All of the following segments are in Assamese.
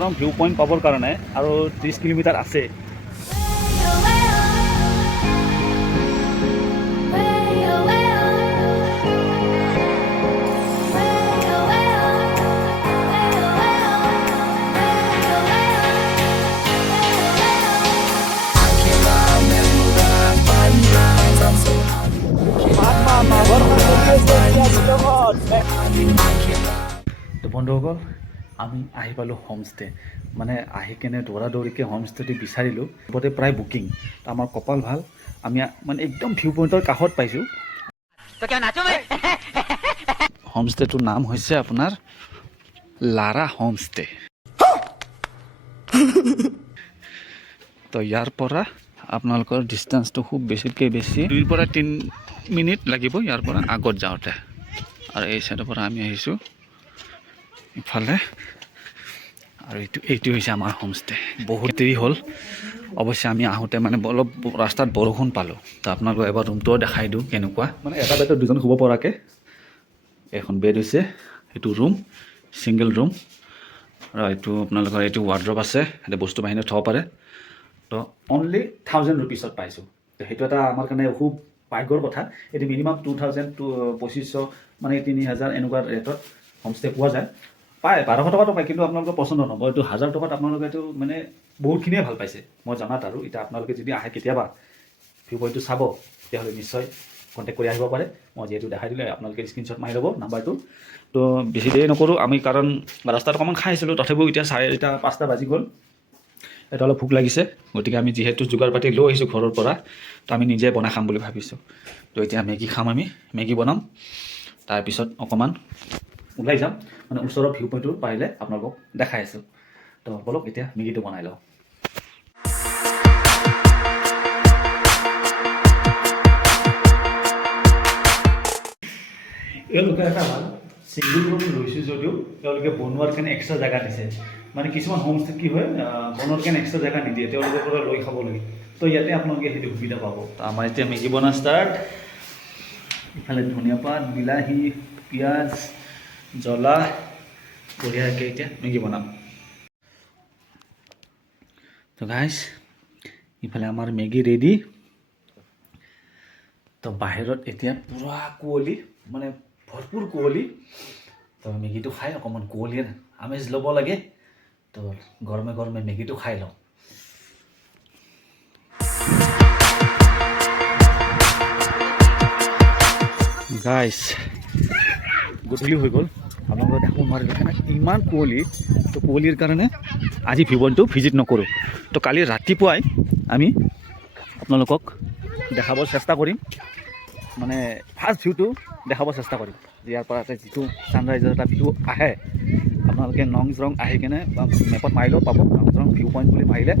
নংচৰং ভিউ পইণ্ট পাবৰ কাৰণে আৰু 30 কিলোমিটাৰ আছে। তো বন্ধুসকল আমি আহি পালোঁ হোমষ্টে, মানে আহি কেনে দৌৰাদৌৰিকৈ হোমষ্টেটো বিচাৰিলোঁ, চবতে প্ৰায় বুকিং। তো আমাৰ কপাল ভাল, আমি মানে একদম ভিউ পইণ্টৰ কাষত পাইছোঁ। হোমষ্টেটোৰ নাম হৈছে আপোনাৰ লাৰা হোমষ্টে। তো ইয়াৰ পৰা আপোনালোকৰ ডিষ্টেঞ্চটো খুব বেছিতকৈ বেছি 2 পৰা 3 মিনিট লাগিব ইয়াৰ পৰা আগত যাওঁতে। আৰু এই চাইডৰ পৰা আমি আহিছোঁ ইফালে, আৰু এইটো হৈছে আমাৰ হোমষ্টে। বহুত দেৰি হ'ল অৱশ্যে আমি আহোঁতে মানে অলপ ৰাস্তাত বৰষুণ পালোঁ। তো আপোনালোকক এবাৰ ৰুমটোও দেখাই দিওঁ কেনেকুৱা। মানে এটা বেডত 2জন শুব পৰাকৈ এখন বেড হৈছে, এইটো ৰুম, ছিংগল ৰুম। আৰু এইটো আপোনালোকৰ এইটো ৱাৰ্ড্ৰপ আছে, ইয়াতে বস্তু বাহিনী থ'ব পাৰে। তো অনলি 1000 ৰুপিছত পাইছোঁ। তো সেইটো এটা আমাৰ কাৰণে খুব ভাগ্যৰ কথা। এইটো মিনিমাম 2000 to 2500 মানে 3000 এনেকুৱা ৰেটত হোমষ্টে পোৱা যায়। পায় 1200 টকাটো পায়, কিন্তু আপোনালোকৰ পচন্দ নহ'ব। এইটো 1000 টকাত আপোনালোকে এইটো মানে বহুতখিনিয়ে ভাল পাইছে মই জনাত। আৰু এতিয়া আপোনালোকে যদি আহে কেতিয়াবা ভিউ পইণ্টটো চাব, তেতিয়াহ'লে নিশ্চয় কণ্টেক্ট কৰি আহিব পাৰে। মই যিহেতু দেখাই দিলে আপোনালোকে স্ক্ৰীনশ্বট মাৰি ল'ব নাম্বাৰটো। তো বেছি দেৰি নকৰোঁ আমি, কাৰণ ৰাস্তাত অকণমান খাই আছিলোঁ, তথাপিও এতিয়া 4:30 5টা বাজি গ'ল। এটা অলপ ভোক লাগিছে, গতিকে আমি যিহেতু যোগাৰ পাতি লৈ আহিছোঁ ঘৰৰ পৰা, তো আমি নিজে বনাই খাম বুলি ভাবিছোঁ। তো এতিয়া মেগী খাম, আমি মেগী বনাম, তাৰপিছত অকণমান ওলাই যাম, মানে ওচৰৰ ভিউ পইণ্টটো পাৰিলে আপোনালোকক দেখাই আছোঁ। তো বলক এতিয়া মেগীটো বনাই লওঁ। এওঁলোকে এটা ভাল ছিংগল ৰুম লৈছোঁ যদিও তেওঁলোকে বনোৱাৰ কাৰণে এক্সট্ৰা জেগা দিছে। মানে কিছুমান হোমষ্টে কি হয়, বনোৱাৰ কাৰণে এক্সট্ৰা জেগা নিদিয়ে, তেওঁলোকৰ পৰা লৈ খাব লাগে। তো ইয়াতে আপোনালোকে সেইটো সুবিধা পাব। তো আমাৰ এতিয়া মেগী বনোৱা ষ্টাৰ্ট। ইফালে ধনিয়া পাত, বিলাহী, পিঁয়াজ, জ্বলা, বঢ়িয়াকৈ এতিয়া মেগী বনাম। তো গাইজ, ইফালে আমাৰ মেগী ৰেডি। তো বাহিৰত এতিয়া পুৰা কুঁৱলী, মানে ভৰপূৰ কুঁৱলী। তো মেগীটো খাই অকণমান কুঁৱলীৰ আমেজ ল'ব লাগে। তো গৰমে গৰমে মেগীটো খাই লওঁ। গাইজ গধূলি হৈ গ'ল, আপোনালোকে দেখুৱাব নোৱাৰিলোঁ কাৰণে ইমান কুঁৱলী। তো কুঁৱলীৰ কাৰণে আজি ভিউ পইণ্টটো ভিজিট নকৰোঁ। তো কালি ৰাতিপুৱাই আমি আপোনালোকক দেখাবৰ চেষ্টা কৰিম, মানে ফাৰ্ষ্ট ভিউটো দেখাব চেষ্টা কৰিম। ইয়াৰ পৰা যিটো ছানৰাইজৰ এটা ভিউ আহে, আপোনালোকে নংচৰং আহি কেনে বা মেপত মাৰিলেও পাব। নংচৰং ভিউ পইণ্ট বুলি মাৰিলে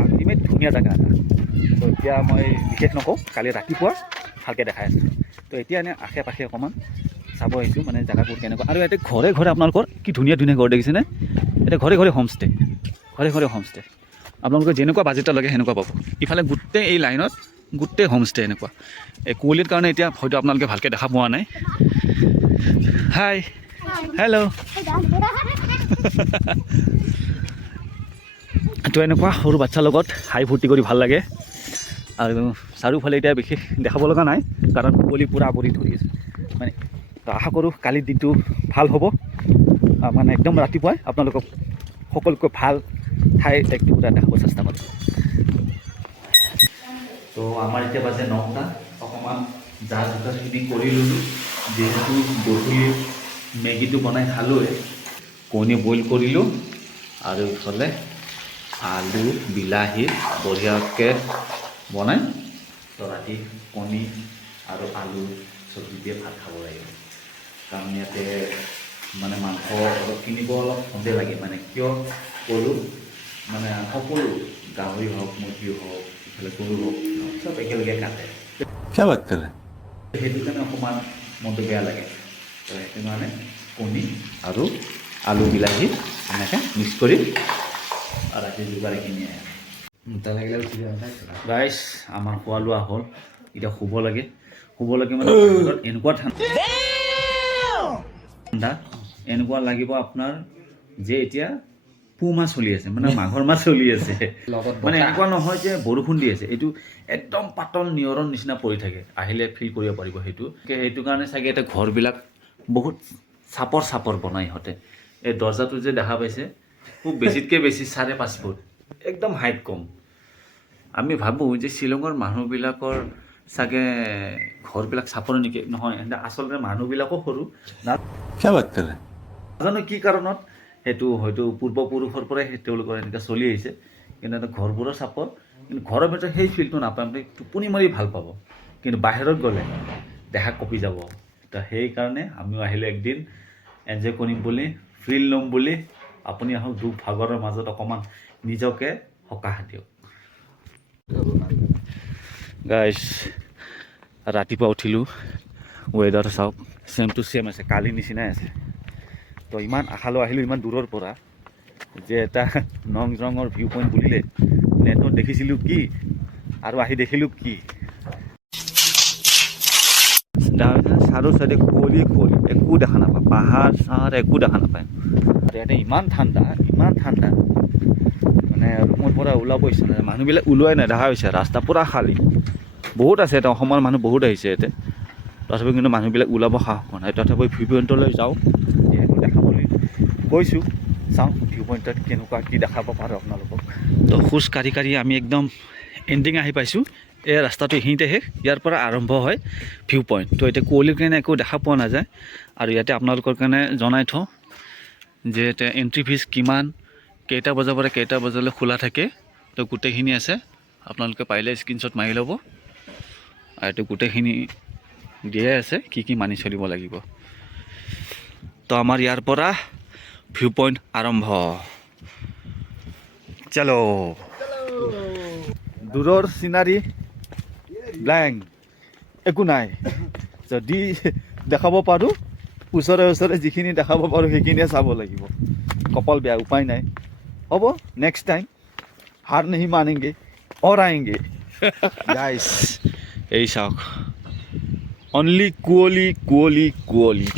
আল্টিমেট ধুনীয়া জেগা এটা। তো এতিয়া মই বিশেষ নকওঁ, কালি ৰাতিপুৱা ভালকৈ দেখাই আছোঁ। তো এতিয়া এনে আশে পাশে অকণমান চাব আহিছোঁ, মানে জেগাবোৰ কেনেকুৱা। আৰু ইয়াতে ঘৰে ঘৰে আপোনালোকৰ কি ধুনীয়া ধুনীয়া ঘৰ দেখিছেনে? এতিয়া ঘৰে ঘৰে হোমষ্টে, ঘৰে ঘৰে হোমষ্টে। আপোনালোকে যেনেকুৱা বাজেটত লাগে সেনেকুৱা পাব। ইফালে গোটেই এই লাইনত গোটেই হোমষ্টে এনেকুৱা। এই কুঁৱলীৰ কাৰণে এতিয়া হয়তো আপোনালোকে ভালকৈ দেখা পোৱা নাই। হাই, হেল্ল'। তো এনেকুৱা সৰু বাচ্ছাৰ লগত হাই ফূৰ্তি কৰি ভাল লাগে। আৰু চাৰিওফালে এতিয়া বিশেষ দেখাব লগা নাই, কাৰণ কুঁৱলী পূৰা আৱৰি ধৰি আছে। মানে তো আশা কৰোঁ কালিৰ দিনটো ভাল হ'ব, মানে একদম ৰাতিপুৱাই আপোনালোকক সকলোতকৈ ভাল ঠাই একটু দেখাব চেষ্টা কৰিম। তো আমাৰ এতিয়া বাজে 9টা, অকণমান যা যোগাৰখিনি কৰি ল'লোঁ। যিহেতু গধূলি মেগীটো বনাই খালোঁৱে, কণী বইল কৰিলোঁ, আৰু ইফালে আলু বিলাহী বঢ়িয়াকৈ বনাই তো ৰাতি কণী আৰু আলু চব্জি দিয়ে ভাত খাব লাগিব। কাৰণ ইয়াতে মানে মাংস অলপ কিনিব অলপ সন্দেহ লাগে। মানে কিয় ক'লোঁ, মানে সকলো গাহৰি হওক, মুৰ্গী হওক, ইফালে গৰু হওক, চব একেলগে কাটে। সেইটো কাৰণে অকণমান মনটো বেয়া লাগে। তো সেইটো কাৰণে কণী আৰু আলু বিলাহী এনেকৈ মিক্স কৰি ৰাতি যোগাৰ এইখিনি আহে। গাইজ আমাৰ খোৱা লোৱা হ'ল, এতিয়া শুব লাগে। শুব লাগে মানে এনেকুৱা ঠাণ্ডা, এনেকুৱা লাগিব আপোনাৰ যে এতিয়া পুহ মাছ চলি আছে মানে মাঘৰ মাছ চলি আছে মানে এনেকুৱা নহয় যে বৰষুণ দি আছে এইটো একদম পাতল নিয়ৰৰ নিচিনা পৰি থাকে আহিলে ফিল কৰিব পাৰিব সেইটো কাৰণে চাগে এটা ঘৰবিলাক বহুত চাপৰ বনাই ইহঁতে এই দৰ্জাটো যে দেখা পাইছে খুব বেছিতকৈ বেছি 5.5 ফুট একদম হাইট কম আমি ভাবোঁ যে শ্বিলঙৰ মানুহবিলাকৰ চাগে ঘৰবিলাক চাপৰ নেকি নহয় আচলতে মানুহবিলাকো সৰু নাজানো কি কাৰণত সেইটো হয়তো পূৰ্বপুৰুষৰ পৰাই তেওঁলোকৰ এনেকৈ চলি আহিছে কিন্তু ঘৰবোৰৰ চাপৰ কিন্তু ঘৰৰ ভিতৰত সেই ফিলটো নাপায় মানে টোপনি মাৰি ভাল পাব কিন্তু বাহিৰত গ'লে দেখা কপি যাব তো সেইকাৰণে আমিও আহিলোঁ একদিন এনজয় কৰিম বুলি ফিল ল'ম বুলি আপুনি আহক দুখ ভাগৰৰ মাজত অকণমান নিজকে সকাহ দিয়ক গাইছ ৰাতিপুৱা উঠিলোঁ ৱেডাৰ চাওক ছেম টু ছেম আছে কালি নিচিনাই আছে তো ইমান আশালৈ আহিলোঁ ইমান দূৰৰ পৰা যে এটা নংজঙৰ ভিউ পইণ্ট বুলিলে নেটত দেখিছিলোঁ কি আৰু আহি দেখিলোঁ কি চাৰো চাইডে কুঁৱলী একো দেখা নাপায় পাহাৰ চাহাৰ একো দেখা নাপায় আৰু ইয়াতে ইমান ঠাণ্ডা মানে ৰুমৰ পৰা ওলাব ইচ্ছা নাই মানুহবিলাক ওলোৱাই নাই দেখা হৈছে ৰাস্তা পূৰা খালী বহুত আছে এটা অসমৰ মানুহ বহুত আহিছে ইয়াতে তথাপিও কিন্তু মানুহবিলাক ওলাব সাহস কৰা নাই তথাপি ভিউ পইণ্টলৈ যাওঁ যিহেতু দেখাবলৈ গৈছোঁ চাওঁ ভিউ পইণ্টত কেনেকুৱা কি দেখাব পাৰোঁ আপোনালোকক তো খোজ কাঢ়ি আমি একদম এণ্ডিং আহি পাইছোঁ এই ৰাস্তাটো এইখিনিতেহে ইয়াৰ পৰা আৰম্ভ হয় ভিউ পইণ্ট তো এতিয়া কুঁৱলীৰ কাৰণে একো দেখা পোৱা নাযায় আৰু ইয়াতে আপোনালোকৰ কাৰণে জনাই থওঁ যে এতিয়া এণ্ট্ৰি ফিজ কিমান কেইটা বজাৰ পৰা কেইটা বজালৈ খোলা থাকে তো গোটেইখিনি আছে আপোনালোকে পাৰিলে স্ক্ৰীনশ্বট মাৰি ল'ব আৰু এইটো গোটেইখিনি দিয়াই আছে কি মানি চলিব লাগিব তো আমাৰ ইয়াৰ পৰা ভিউ পইণ্ট আৰম্ভ চলো দূৰৰ চিনাৰী ব্লেংক একো নাই যদি দেখাব পাৰোঁ ওচৰে যিখিনি দেখাব পাৰোঁ সেইখিনিয়ে চাব লাগিব কপাল বেয়া উপায় নাই হ'ব নেক্সট টাইম হাৰ নেহি মানেংগে और आएंगे গাইছ এই চাওক অনলি কুঁৱলী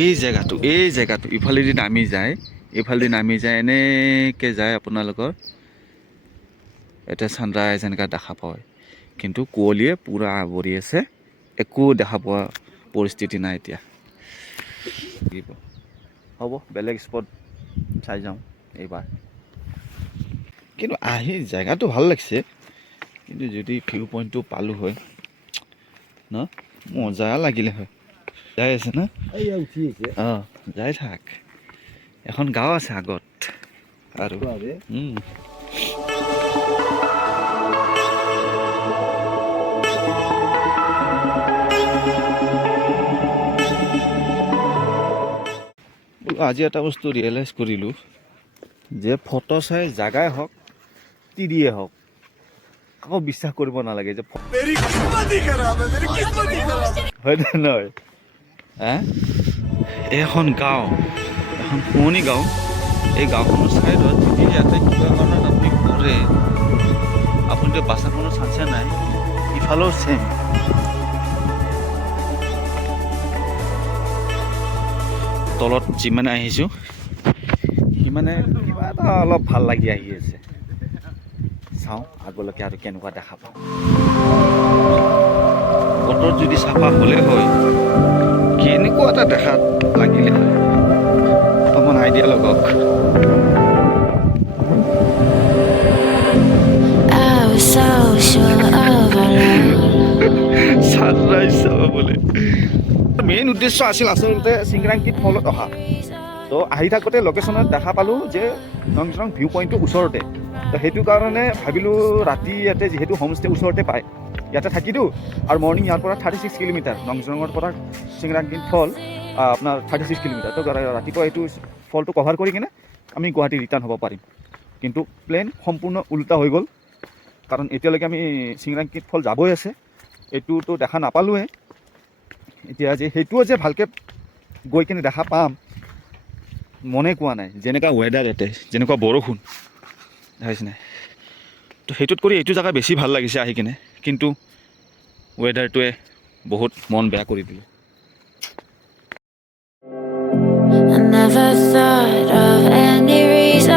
এই জেগাটো ইফালেদি নামি যায় এনেকৈ যায় আপোনালোকৰ এতিয়া ছানৰাইজ এনেকৈ দেখা পায় কিন্তু কুঁৱলীয়ে পূৰা আৱৰি আছে একো দেখা পোৱা পৰিস্থিতি নাই এতিয়া হ'ব বেলেগ স্পট চাই যাওঁ এইবাৰ কিন্তু আহি জেগাটো ভাল লাগিছে কিন্তু যদি ভিউ পইণ্টটো পালোঁ হয় ন মজা লাগিলে হয় যাই আছে না অঁ যাই থাক এখন গাঁও আছে আগত আৰু আজি এটা বস্তু ৰিয়েলাইজ কৰিলোঁ যে ফটো চাই জাগাই হওক তিৰিয়ে হওক আকৌ বিশ্বাস কৰিব নালাগে যে হয় নহয় এখন গাঁও এখন শুৱনি গাঁও এই গাঁওখনৰ ছাইডত যদি ইয়াতে কিবা কাৰণত আপুনি পৰে আপুনিতো বাচা কোনো চান্সে নাই ইফালেও ছেম তলত যিমানে আহিছোঁ সিমানে কিবা এটা অলপ ভাল লাগি আহি আছে চাওঁ আগলৈকে আৰু কেনেকুৱা দেখা পাওঁ বতৰ যদি চাফা হ'লে হয় কেনেকুৱা এটা দেখাত লাগিলে হয় অকণমান আইডিয়া লগাওক ছানৰাইজ চাব বোলে মেইন উদ্দেশ্য আছিল আচলতে চিংৰাংকিত ফলত অহা তো আহি থাকোঁতে লোকেশ্যনত দেখা পালোঁ যে নংজং ভিউ পইণ্টটো ওচৰতে তো সেইটো কাৰণে ভাবিলোঁ ৰাতি ইয়াতে যিহেতু হোমষ্টে ওচৰতে পায় ইয়াতে থাকি দিওঁ আৰু মৰ্ণিং ইয়াৰ পৰা 36 কিলোমিটাৰ নংজঙৰ পৰা চিংৰাংকিত ফল আপোনাৰ 36 কিলোমিটাৰ তো ৰাতিপুৱা এইটো ফলটো কভাৰ কৰি কিনে আমি গুৱাহাটী ৰিটাৰ্ণ হ'ব পাৰিম কিন্তু প্লেন সম্পূৰ্ণ উল্টা হৈ গ'ল কাৰণ এতিয়ালৈকে আমি চিংৰাংকিত ফল যাবই আছে এইটোতো দেখা নাপালোঁৱে এতিয়া যে সেইটোও যে ভালকৈ গৈ কিনে দেখা পাম মনে কোৱা নাই যেনেকুৱা ৱেডাৰ ইয়াতে যেনেকুৱা বৰষুণ দেখাইছে নাই তো সেইটোত কৰি এইটো জেগা বেছি ভাল লাগিছে আহি কিনে কিন্তু ৱেডাৰটোৱে বহুত মন বেয়া কৰি দিলে I never thought of any reason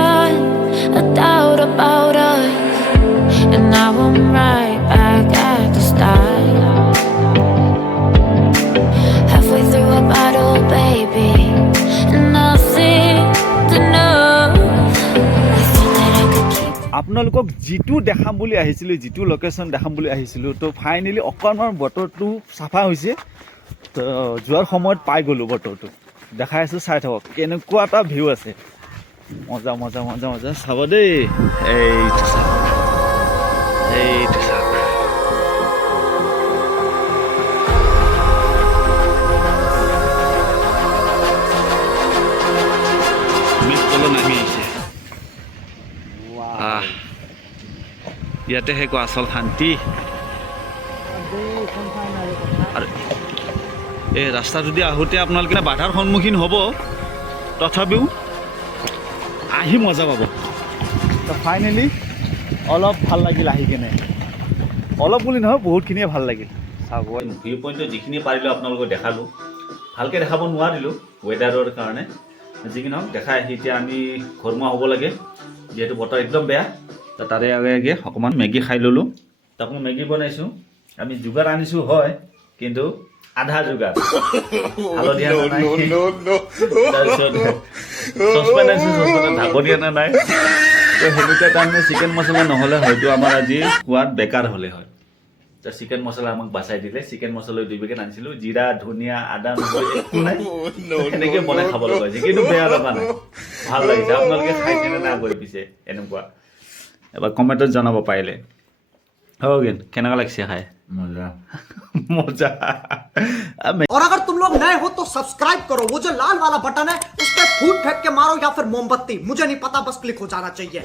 আপোনালোকক যিটো দেখাম বুলি আহিছিলোঁ, যিটো লোকেশ্যন দেখাম বুলি আহিছিলোঁ, তো ফাইনেলি অকণমান বতৰটো চাফা হৈছে। তো যোৱাৰ সময়ত পাই গ'লোঁ বতৰটো। দেখাই আছোঁ, চাই থাকক কেনেকুৱা এটা ভিউ আছে। মজা মজা মজা মজা চাব দেই। এইটো চাওক, এইটো চাওক। নামি আহিছে। ইয়াতে হে আচল শান্তি। আৰু এই ৰাস্তাটোদি আহোঁতে আপোনালোকে বাধাৰ সন্মুখীন হ'ব, তথাপিও আহি মজা পাব। তো ফাইনেলি অলপ ভাল লাগিল আহি কিনে। অলপ বুলি নহয়, বহুতখিনিয়ে ভাল লাগিল। চাব ভিউ পইণ্টত যিখিনি পাৰিলোঁ আপোনালোকক দেখালোঁ। ভালকৈ দেখাব নোৱাৰিলোঁ ৱেডাৰৰ কাৰণে। যি কি নহওক দেখাই আহি এতিয়া আমি ঘৰমুৱা হ'ব লাগে, যিহেতু বতৰ একদম বেয়া। তাৰে আগে আগে অকণমান মেগী খাই ল'লোঁ। তাক মই মেগী বনাইছোঁ। আমি যোগাৰ আনিছোঁ হয়, কিন্তু আধা যোগাৰ। হালধীয়া নাই, তাৰপিছত চচপেন আনিছোঁ, চচপেনত ঢাকনি অনা নাই। তো সেনেকুৱা তাৰমানে চিকেন মছলা নহ'লে হয়তো আমাৰ আজি সোৱাদ বেকাৰ হ'লে হয়। তো চিকেন মছলা আমাক বাচাই দিলে। চিকেন মছলা 2 পেকেট আনিছিলোঁ। জিৰা, ধনিয়া, আদা, নহৰু একো নাই, সেনেকৈ বনাই খাব লগা হৈছে। কিন্তু বেয়া লগা নাই, ভাল লাগিছে। আপোনালোকে খাইছেনে নাই গৈ পিছে এনেকুৱা এবাৰ কমেণ্টত জনাব পাৰিলে। হ'ব কিন্তু কেনেকুৱা লাগিছে খাই? মজা মজা। और अगर तुम लोग नए हो तो सब्सक्राइब करो, वो जो लाल वाला बटन है उस पर फूट फेंक के मारो या फिर मोमबत्ती, मुझे नहीं पता, बस क्लिक हो जाना चाहिए।